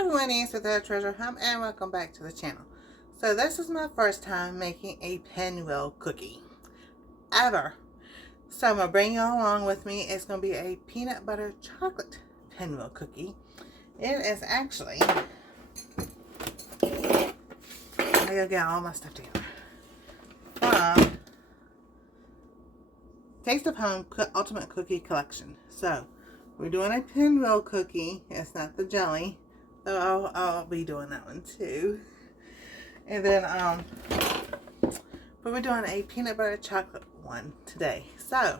Everyone is with their treasure hunt, and welcome back to the channel. So this is my first time making a pinwheel cookie ever. So I'm going to bring y'all along with me. It's going to be a peanut butter chocolate pinwheel cookie. It is actually, I gotta get all my stuff together, from Taste of Home Ultimate Cookie Collection. So we're doing a pinwheel cookie. It's not the jelly. So I'll be doing that one too. And then but we're doing a peanut butter chocolate one today. So I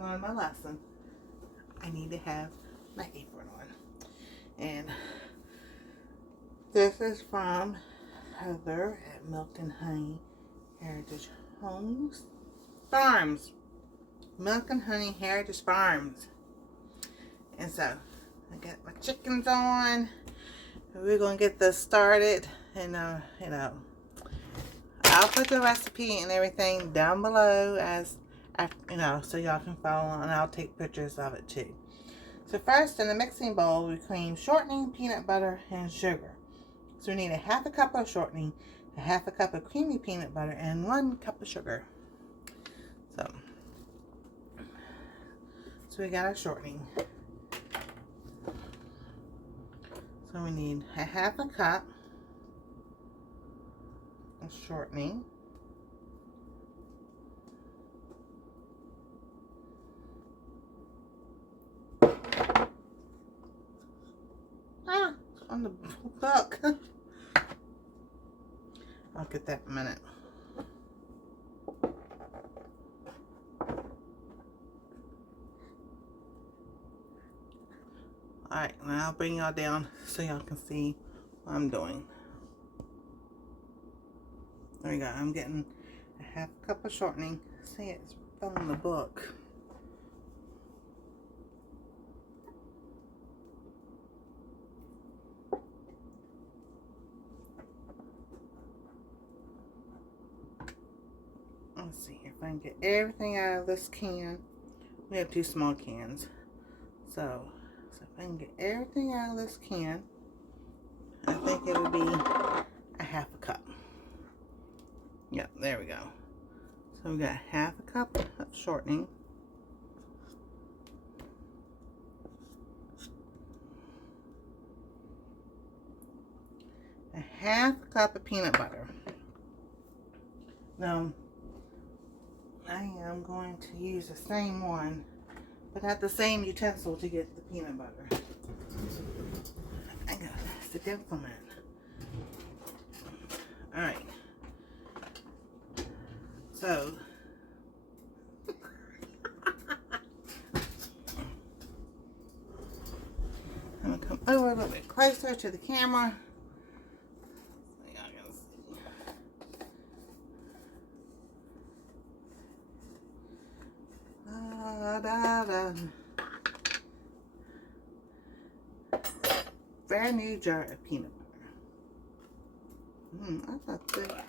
learned my lesson. I need to have my apron on. And this is from Heather at Milk and Honey Heritage Homes Farms. Milk and Honey Heritage Farms. And so I got my chickens on. We're gonna get this started, and I'll put the recipe and everything down below as so y'all can follow, and I'll take pictures of it too. So first, in the mixing bowl, we cream shortening, peanut butter, and sugar. So we need a half a cup of shortening, a half a cup of creamy peanut butter, and 1 cup of sugar. So we got our shortening. So we need a half a cup of shortening. It's on the book. I'll get that in a minute. Alright, now I'll bring y'all down so y'all can see what I'm doing. There we go. I'm getting a half cup of shortening. See, it's on the book. Let's see if I can get everything out of this can. We have 2 small cans. So if I can get everything out of this can, I think it would be a half a cup. Yep, there we go. So we got half a cup of shortening. A half a cup of peanut butter. Now, I am going to use the same one, but not the same utensil to get the peanut butter. I gotta sit down for a minute. Alright. So, I'm gonna come over a little bit closer to the camera. So y'all can see. Brand new jar of peanut butter. I thought that I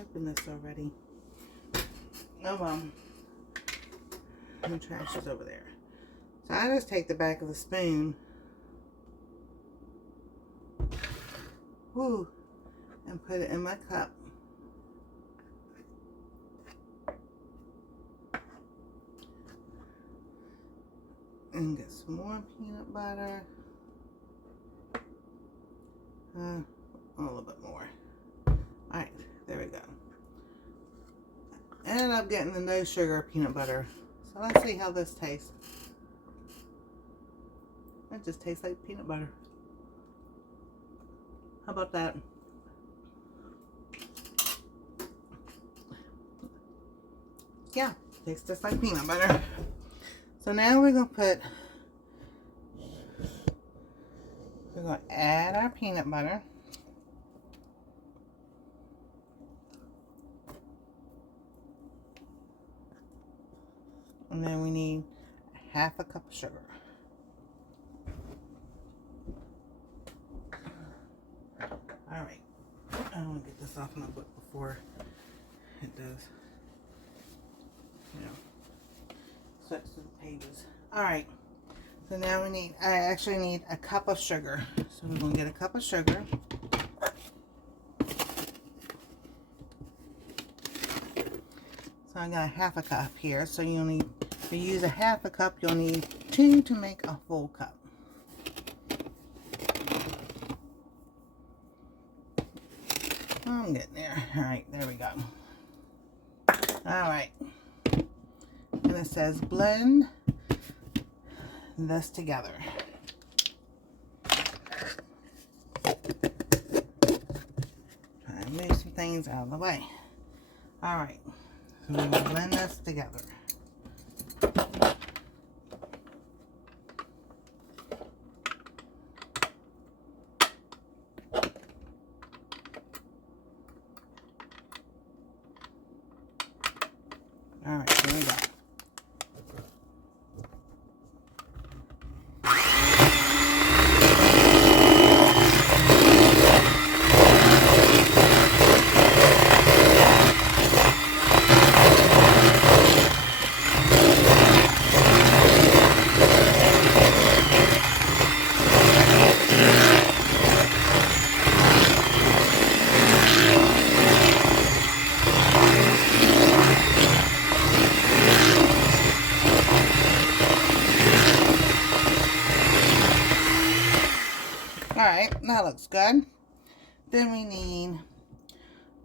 opened this already. Oh well. The trash is over there. So I just take the back of the spoon. Whoo, and put it in my cup. And get some more peanut butter. A little bit more. Alright, there we go. Ended up getting the no sugar peanut butter. So let's see how this tastes. It just tastes like peanut butter. How about that? Yeah, tastes just like peanut butter. So now we're going to add our peanut butter. And then we need half a cup of sugar. Alright, I want to get this off my book before it does, switch to the pages. Alright, So now I actually need a cup of sugar. So we're going to get a cup of sugar. So I got a half a cup here. So you'll need, if you use a half a cup, you'll need 2 to make a full cup. I'm getting there. All right, there we go. All right. And it says blend this together. Try to move some things out of the way. All right. So we're going to blend this together. All right, here we go. Alright, that looks good. Then we need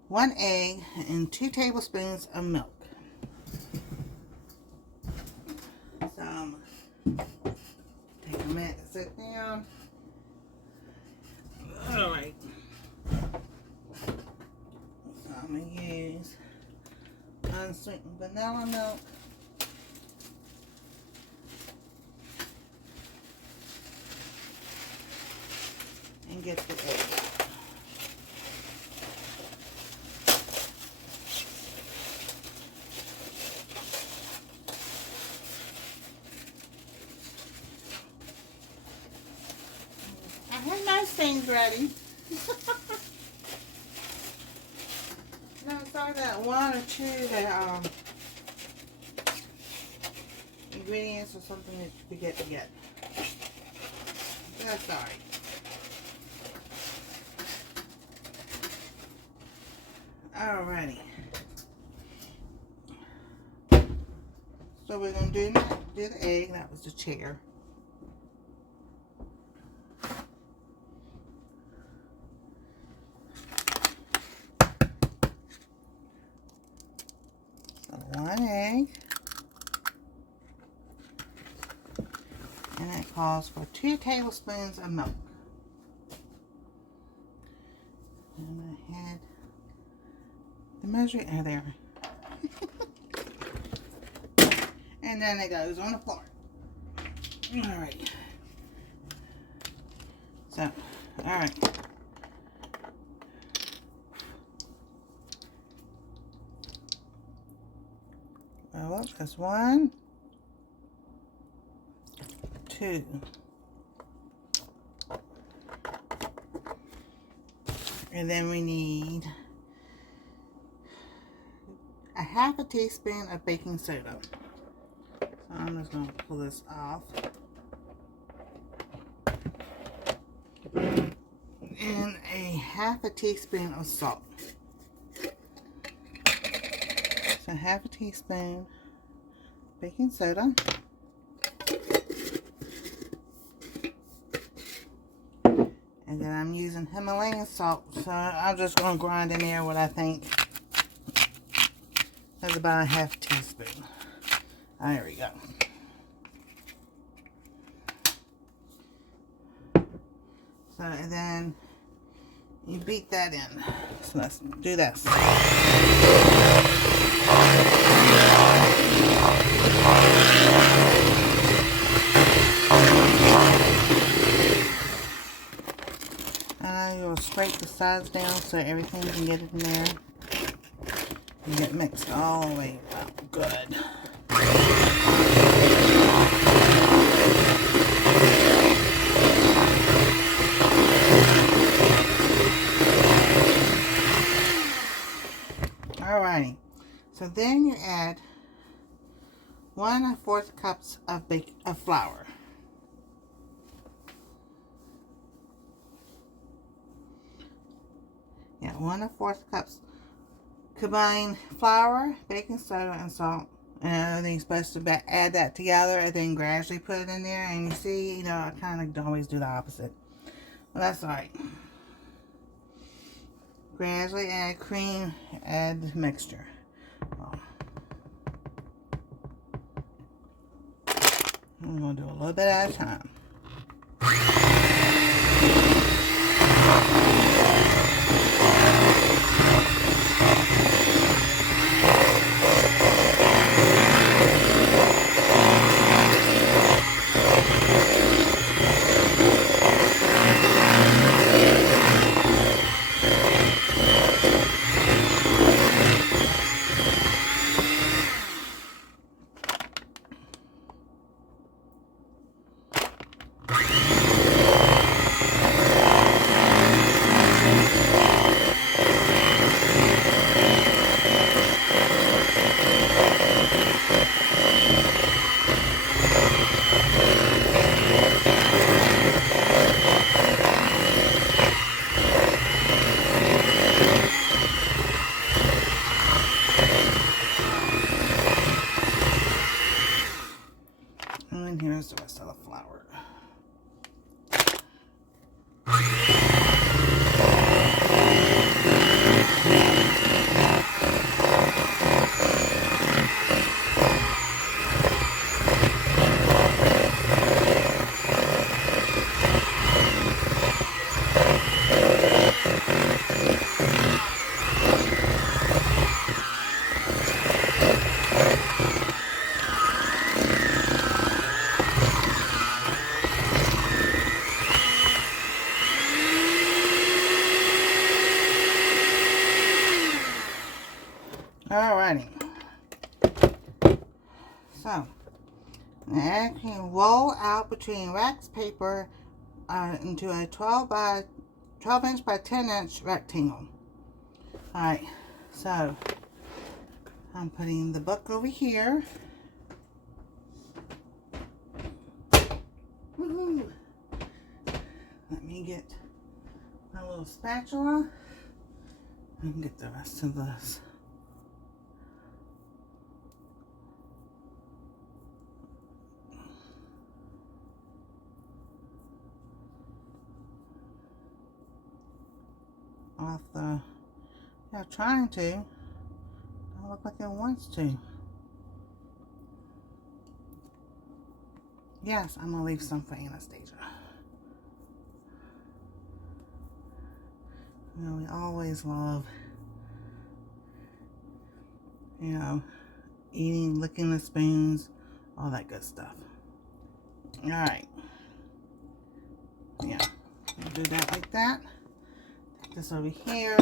1 egg and 2 tablespoons of milk. So, take a minute to sit down. Alright. So I'm going to use unsweetened vanilla milk. And get the egg. I have nice things ready. No, sorry that 1 or 2 that ingredients or something that you forget to get. That's alright. Alrighty. So we're going to do the egg. That was the chair. So 1 egg. And that calls for 2 tablespoons of milk. And I had the measuring, oh there. And then it goes on the floor. Alright. So, alright. Well, that's 1, 2. And then we need a half a teaspoon of baking soda. So I'm just going to pull this off. And a half a teaspoon of salt. So half a teaspoon baking soda. And then I'm using Himalayan salt, so I'm just going to grind in there what I think. That's about a half teaspoon. There we go. So, and then you beat that in. So let's do this. And you'll scrape the sides down so everything can get in there. And get mixed all the way out. Good. Alrighty. So then you add 1 1/4 cups of flour. 1 1/4 cups combined flour, baking soda, and salt. And everything's supposed to add that together and then gradually put it in there. And you see, I kind of always do the opposite. Well, that's alright. Gradually add cream, add the mixture. I'm going to do a little bit at a time. And here's the rest of the flour. Alrighty. So, now you can roll out between wax paper into a 12 inch by 10 inch rectangle. Alright, so I'm putting the book over here. Woohoo! Let me get my little spatula and get the rest of this. Off the, trying to. Don't look like it wants to. Yes, I'm gonna leave some for Anastasia. We always love, eating, licking the spoons, all that good stuff. All right. Yeah, do that like that. This over here,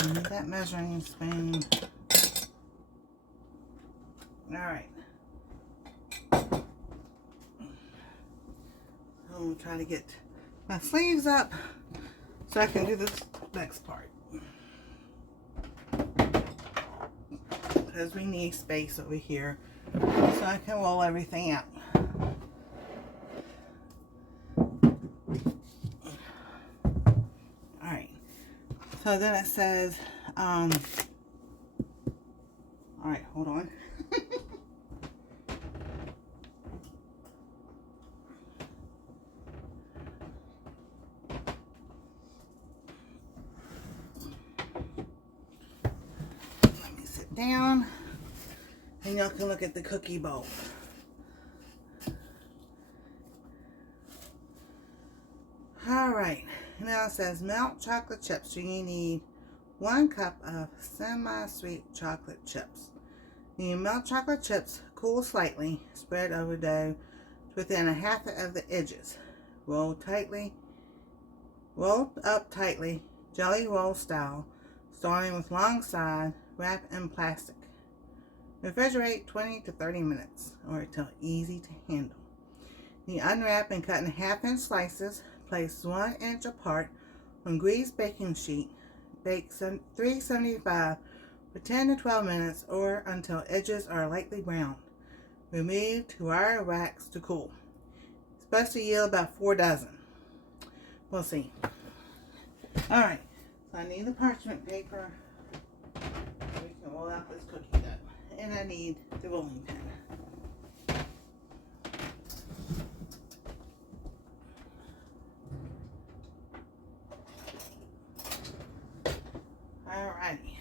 and that measuring spoon. All right. I'm gonna try to get my sleeves up so I can do this next part, because we need space over here so I can roll everything out. So then it says, all right, hold on. Let me sit down and y'all can look at the cookie bowl. All right. Now it says melt chocolate chips. So you need 1 cup of semi-sweet chocolate chips. You melt chocolate chips, cool slightly, spread over dough within a half of the edges. Roll up tightly, jelly roll style, starting with long side, wrap in plastic. Refrigerate 20 to 30 minutes or until easy to handle. You unwrap and cut in 1/2 inch slices. Place 1 inch apart on greased baking sheet. Bake 375 for 10 to 12 minutes or until edges are lightly browned. Remove to wire wax to cool. It's supposed to yield about 4 dozen. We'll see. Alright, So I need the parchment paper so we can roll out this cookie dough. And I need the rolling pin. Alrighty.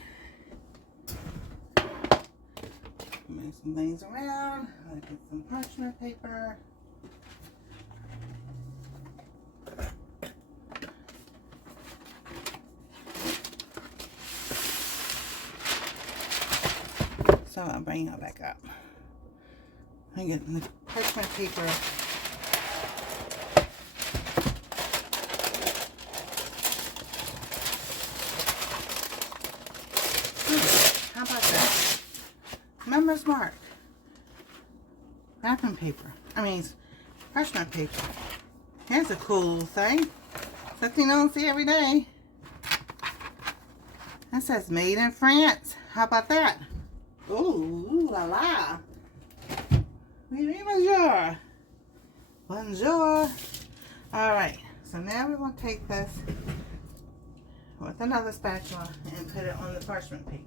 Move some things around. I'll get some parchment paper. So I'll bring it back up. I get the parchment paper. How about that? Member's mark. Wrapping paper. Parchment paper. Here's a cool little thing. Something you don't see every day. That says made in France. How about that? Ooh, la la. Oui, oui, bonjour. Bonjour. Alright, so now we're going to take this with another spatula and put it on the parchment paper.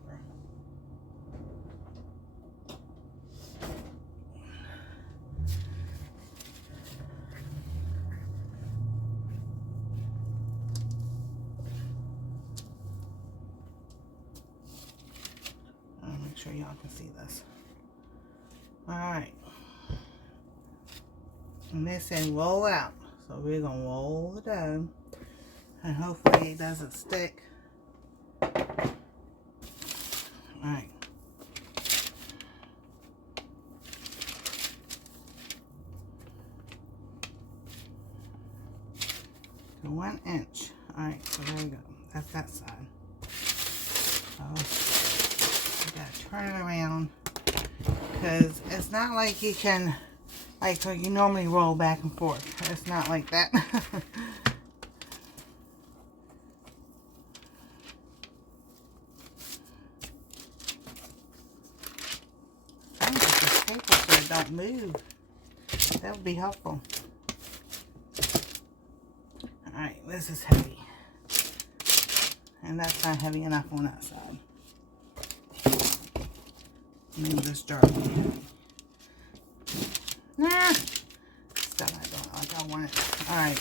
I'll make sure y'all can see this. Alright. And they say roll out. So we're going to roll the dough. And hopefully it doesn't stick. Alright. To 1 inch. Alright, so there we go. That's that side. So you gotta turn it around. Because it's not like you can, so you normally roll back and forth. It's not like that. I need this paper so it don't move. That would be helpful. Alright, this is heavy. And that's not heavy enough on that side. Move this jar. Nah. Still I don't like I want it. Alright.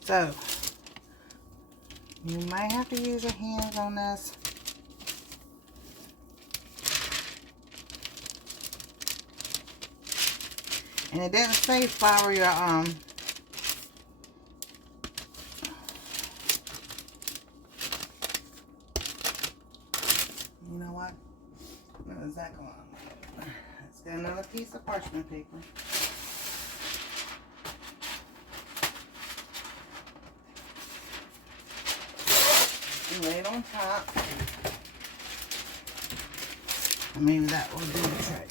So you might have to use your hands on this. And it didn't say flour your you know what? Where is that going? Let's get another piece of parchment paper. And lay it on top. And maybe that will do the trick.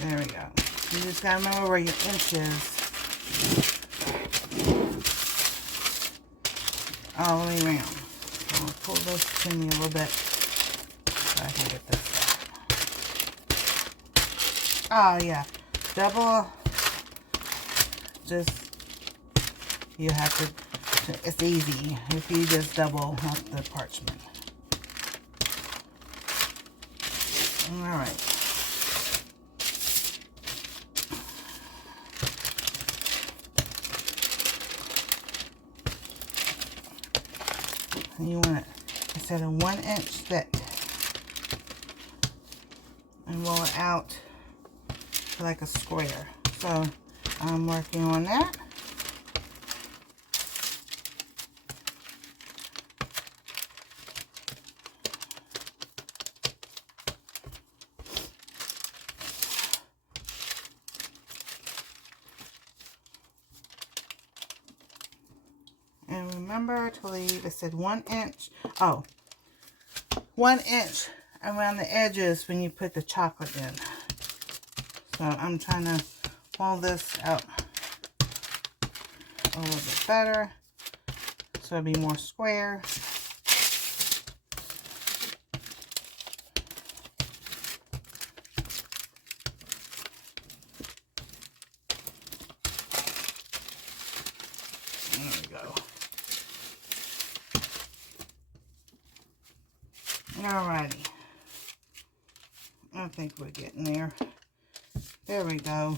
There we go. You just gotta remember where your inch is. All the way around. I'll pull this to me a little bit so I can get this out. Oh yeah, double, just, you have to, it's easy if you just double up the parchment. Alright. And you want it instead of 1 inch thick and roll it out like a square. So I'm working on that. And remember to leave, it said 1 inch. Oh, 1 inch around the edges when you put the chocolate in. So I'm trying to pull this out a little bit better so it'll be more square. There we go. Alrighty. I think we're getting there. There we go.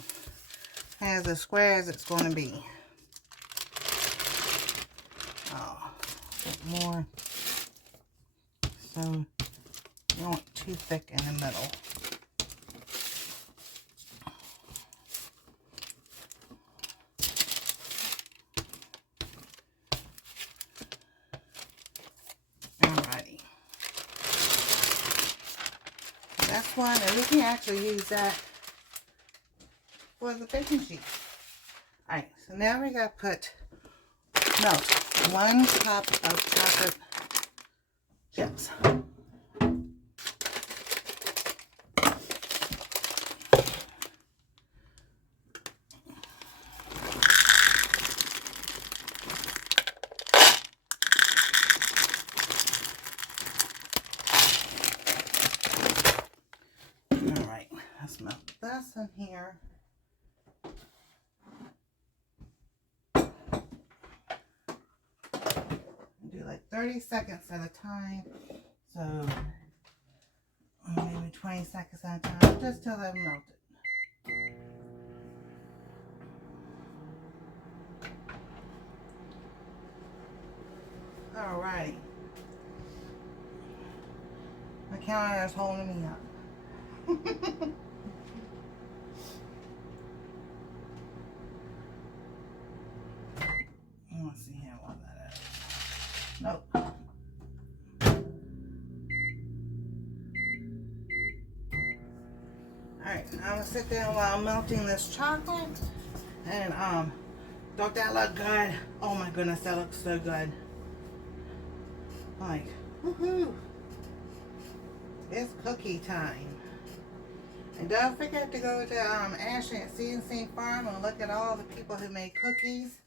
As as square as it's going to be. Oh, a bit more. So you don't want too thick in the middle. Alrighty. That's one, and we can actually use that for the baking sheet. Alright, so now we gotta put 1 cup of chocolate chips. Alright, let's melt this in here. Do like 30 seconds at a time. So maybe 20 seconds at a time, just till they're melted. Alrighty. My counter is holding me up. Let's see how well that is. Nope. Alright, I'm gonna sit there while I'm melting this chocolate. And don't that look good? Oh my goodness, that looks so good. Like, woohoo! It's cookie time. And don't forget to go to Ashley at C&C Farm and look at all the people who made cookies.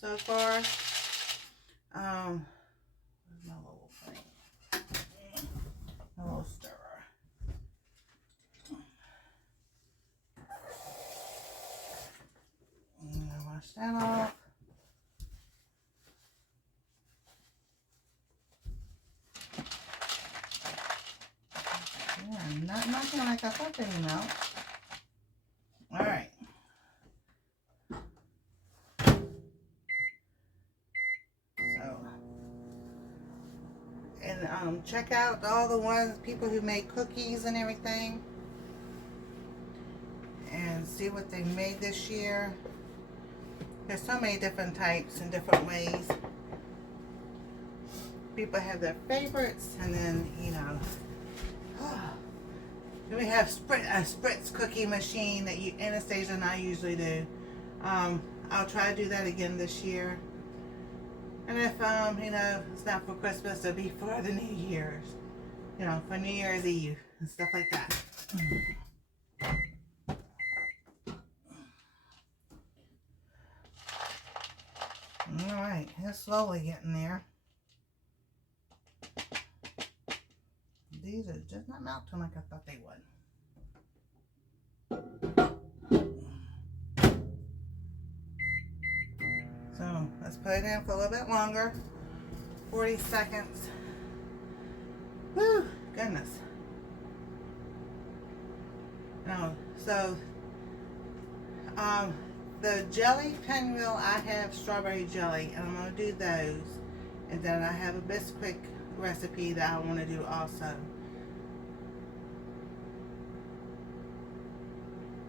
So far, where's my little thing? My little stirrer. And I'll wash that off. Yeah, not nothing like I thought they would melt. All right. And check out all the people who made cookies and everything, and see what they made this year. There's so many different types and different ways. People have their favorites, and then we have a spritz cookie machine that Anastasia and I usually do. I'll try to do that again this year. And if, it's not for Christmas, it'll be for the New Year's. For New Year's Eve and stuff like that. Alright, it's slowly getting there. These are just not melting like I thought they would. So let's put it in for a little bit longer. 40 seconds. Whew, goodness. So the jelly Pinwheel, I have strawberry jelly, and I'm going to do those. And then I have a Bisquick recipe that I want to do also.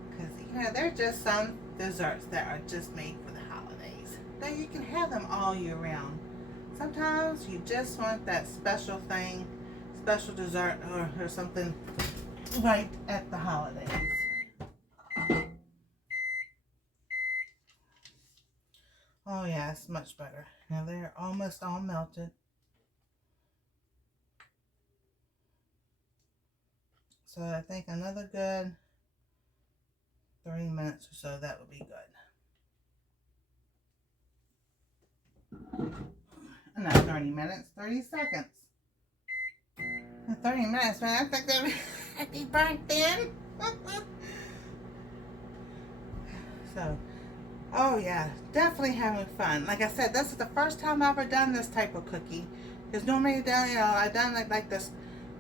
Because, they're just some desserts that are just made for the holidays. That you can have them all year round. Sometimes you just want that special thing, special dessert or something right at the holidays. Oh yeah, it's much better. Now they're almost all melted. So I think another good 30 minutes or so, that would be good. Not 30 minutes, 30 seconds. 30 minutes, man, I think that'd be burnt in. So, Oh yeah, definitely having fun. Like I said, this is the first time I've ever done this type of cookie. Because normally, I've done like this,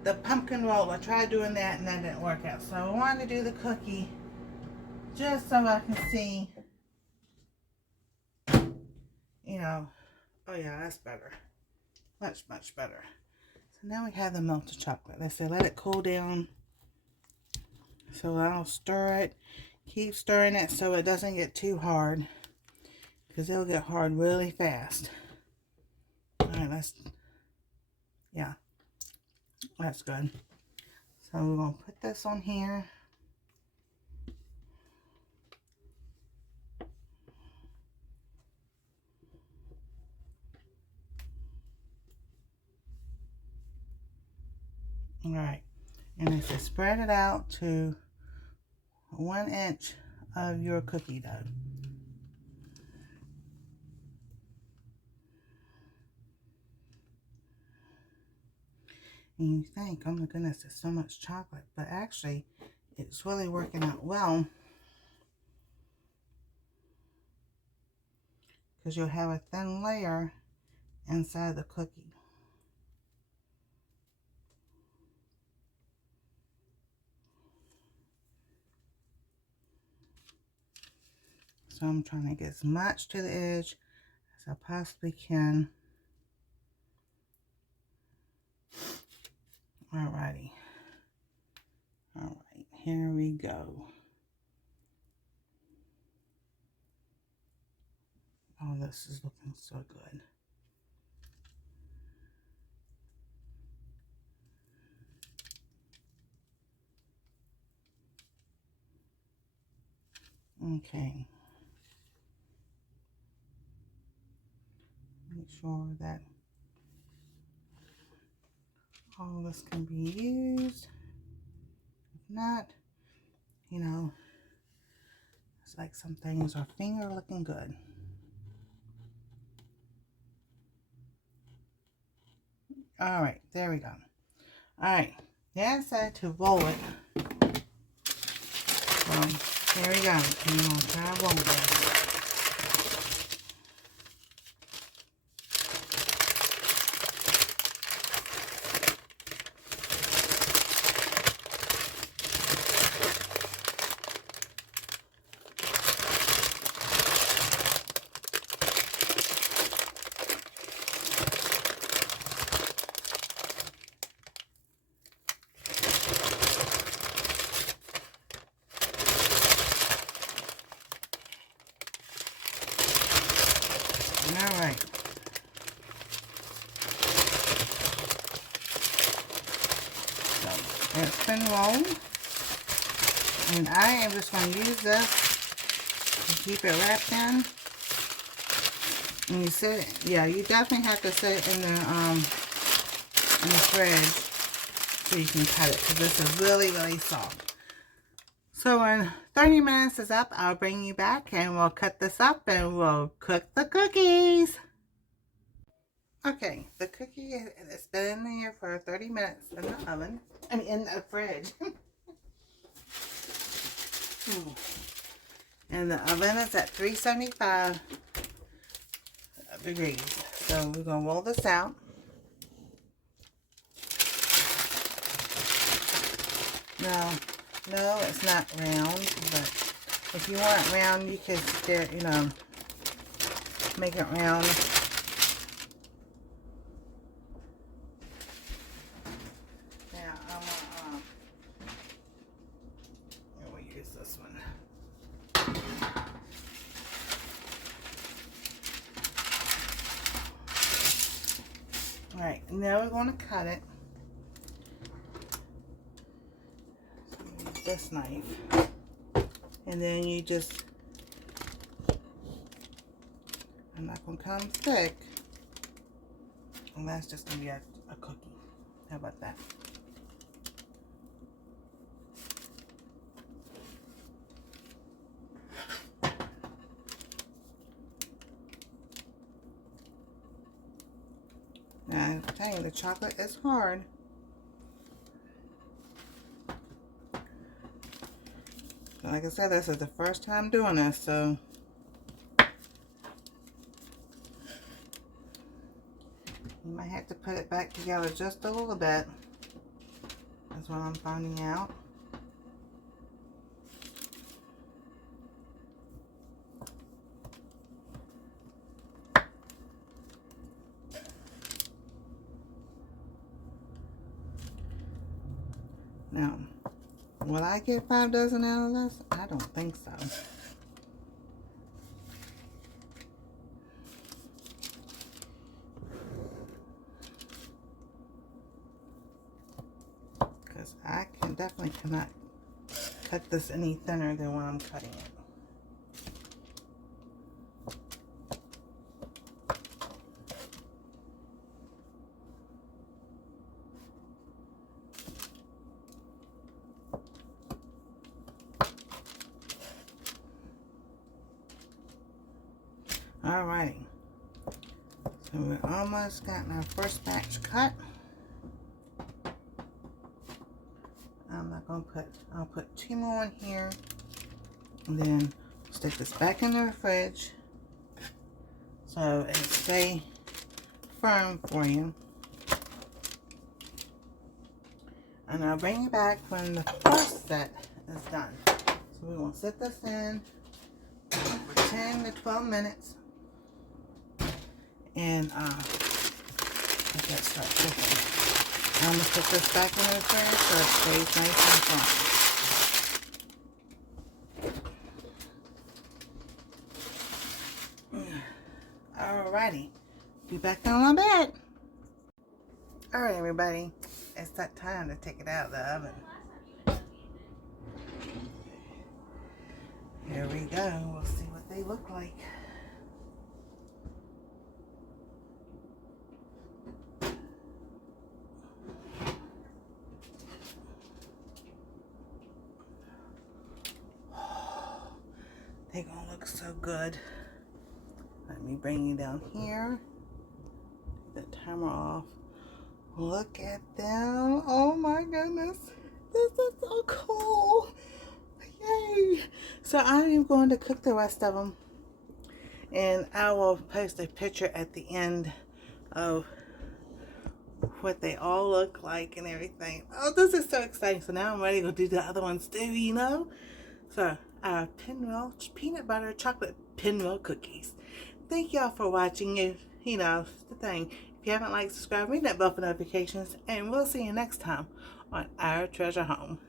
the pumpkin roll. I tried doing that and that didn't work out. So I wanted to do the cookie just so I can see, you know. Oh yeah, that's better. Much, much better. So now we have the melted chocolate. They say let it cool down. So I'll stir it. Keep stirring it so it doesn't get too hard. Because it'll get hard really fast. Alright, yeah, that's good. So we're going to put this on here. Alright, and it says spread it out to 1 inch of your cookie dough. And you think, oh my goodness, there's so much chocolate. But actually, it's really working out well. Because you'll have a thin layer inside the cookie. So I'm trying to get as much to the edge as I possibly can. Alrighty. Alright, here we go. Oh, this is looking so good. Okay. Make sure that all this can be used. If not, you know, it's like some things are finger looking good. Alright, there we go. Alright, now I said to roll it. So, here we go. I'm going to try to roll this. Alright. So, it's been rolled. And I am just going to use this to keep it wrapped in. And you set it, yeah, you definitely have to set it in the fridge so you can cut it, because this is really, really soft. So when 30 minutes is up, I'll bring you back and we'll cut this up and we'll cook the cookies. Okay, the cookie has been in there for 30 minutes in the oven. I mean, in the fridge. And the oven is at 375 degrees. So we're going to roll this out. No, it's not round, but if you want it round, you can, you know, make it round. Now, we'll use this one. Alright, now we're going to cut it. This knife, and then you just, I'm not going to cut them thick, and that's just going to be a cookie. How about that? Now, I'm telling you, the chocolate is hard. Like I said, this is the first time doing this, so to put it back together just a little bit. That's what I'm finding out. Now, will I get 5 dozen out of this? I don't think so. Because I definitely cannot cut this any thinner than when I'm cutting it. Alrighty, so we're almost gotten our first batch cut. I'll put 2 more in here, and then stick this back in the fridge so it stay firm for you. And I'll bring you back when the first set is done. So we will set this in for 10 to 12 minutes. And get that start cooking. I'm gonna put this back in the fridge so it stays nice and firm. Alrighty, be back in a little bit. Alright, everybody, it's that time to take it out of the oven. Here we go. We'll see what they look like. They're gonna look so good. Let me bring you down here. The timer off. Look at them. Oh my goodness. This is so cool. Yay. So I am going to cook the rest of them. And I will post a picture at the end of what they all look like and everything. Oh, this is so exciting. So now I'm ready to do the other ones too, you know. So Pinwhell peanut butter chocolate Pinwhell cookies. Thank y'all for watching. You know the thing. If you haven't liked, subscribe, ring that bell for notifications, and we'll see you next time on Our Treasure Home.